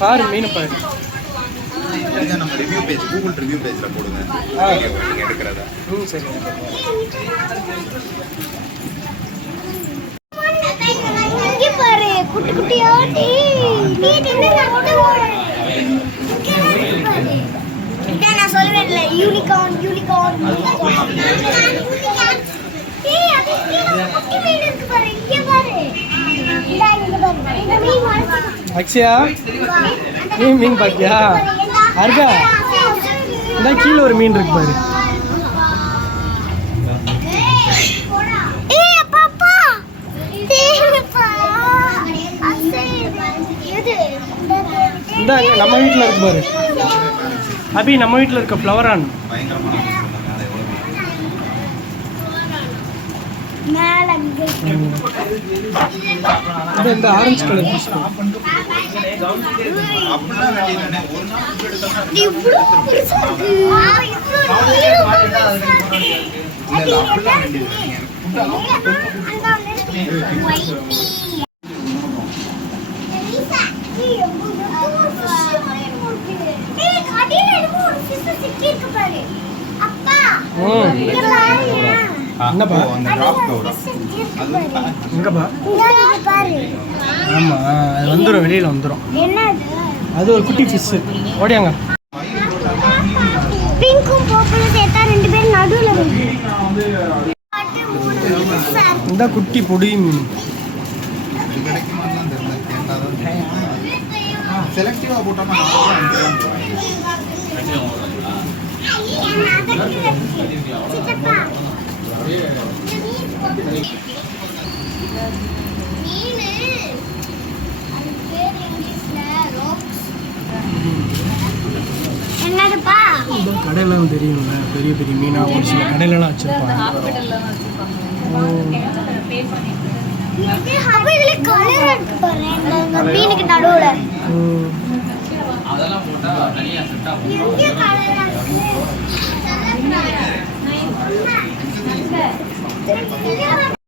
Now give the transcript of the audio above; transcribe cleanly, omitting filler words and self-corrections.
பாரு மீன் பாரு. நம்ம ரிவ்யூ பேஜ் கூகுள் ரிவ்யூ பேஜ்ல போடுங்க நீங்க எடுக்கிறதா. சரி. இங்க பாரு குட்டி குட்டியாட்டி நீ என்ன நட்டு ஓடு. இங்க நான் சொல்வேன்ல யூனிகார்ன் ஏய் அது குட்டி மீன் இருக்கு பாரு. இங்க பாரு இந்த மீன் வாங்கி அக்ஷயா மீன் பாக்கியா அருகா இந்த கீழே ஒரு மீன் இருக்கு பாரு. இந்த நம்ம வீட்டில் இருக்கு பாரு அபி, நம்ம வீட்டில் இருக்க ஃப்ளவரான். இந்த ஆரஞ்சு கலர் என்னப்பா எங்கப்பா? ஆமா அது வந்துடும், வெளியில வந்துடும். அது ஒரு குட்டி ஃபிஷ். ஓடியாங்க. பிங்க்கும் பர்பிளும் சேர்த்தா ரெண்டு பேரும் நடுவுல வந்து இந்த குட்டி பொடி மீன் செலக்டிவா போட்டோமா என்னதுப்பா? கடையெல்லாம் தெரியும்ல, பெரிய பெரிய மீனா ஒரு சில கடையிலலாம் வச்சிருப்பாங்க. மீனுக்கு நடுவுல அதெல்லாம் போட்டா தனியா செட்டா போகும்.